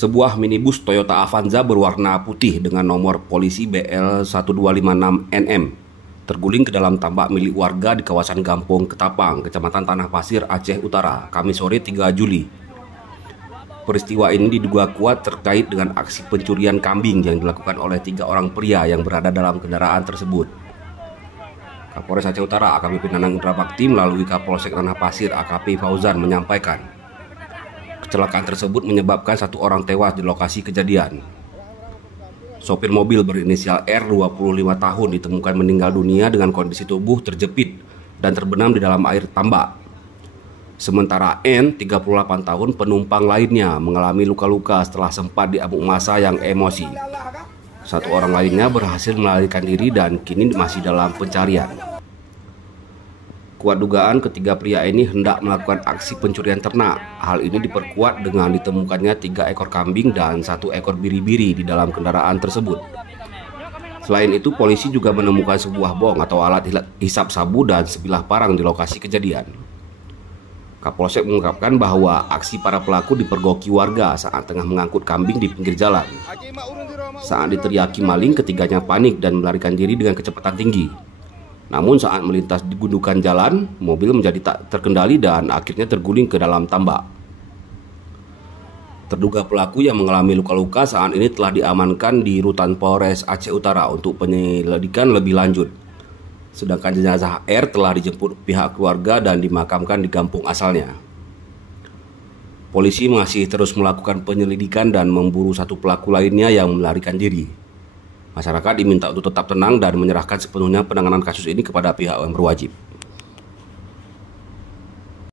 Sebuah minibus Toyota Avanza berwarna putih dengan nomor polisi BL1256NM terguling ke dalam tambak milik warga di kawasan Gampong Ketapang, Kecamatan Tanah Pasir, Aceh Utara, Kamis sore 3 Juli. Peristiwa ini diduga kuat terkait dengan aksi pencurian kambing yang dilakukan oleh 3 orang pria yang berada dalam kendaraan tersebut. Kapolres Aceh Utara AKBP Nanang Indra Bakti melalui Kapolsek Tanah Pasir AKP Fauzan menyampaikan, kecelakaan tersebut menyebabkan 1 orang tewas di lokasi kejadian. Sopir mobil berinisial R 25 tahun ditemukan meninggal dunia dengan kondisi tubuh terjepit dan terbenam di dalam air tambak. Sementara N 38 tahun penumpang lainnya mengalami luka-luka setelah sempat diamuk massa yang emosi. 1 orang lainnya berhasil melarikan diri dan kini masih dalam pencarian. Kuat dugaan ketiga pria ini hendak melakukan aksi pencurian ternak. Hal ini diperkuat dengan ditemukannya 3 ekor kambing dan 1 ekor biri-biri di dalam kendaraan tersebut. Selain itu, polisi juga menemukan sebuah bong atau alat hisap sabu dan sebilah parang di lokasi kejadian. Kapolsek mengungkapkan bahwa aksi para pelaku dipergoki warga saat tengah mengangkut kambing di pinggir jalan. Saat diteriaki maling, ketiganya panik dan melarikan diri dengan kecepatan tinggi. Namun saat melintas di gundukan jalan, mobil menjadi tak terkendali dan akhirnya terguling ke dalam tambak. Terduga pelaku yang mengalami luka-luka saat ini telah diamankan di Rutan Polres Aceh Utara untuk penyelidikan lebih lanjut. Sedangkan jenazah R telah dijemput pihak keluarga dan dimakamkan di kampung asalnya. Polisi masih terus melakukan penyelidikan dan memburu 1 pelaku lainnya yang melarikan diri. Masyarakat diminta untuk tetap tenang dan menyerahkan sepenuhnya penanganan kasus ini kepada pihak yang berwajib.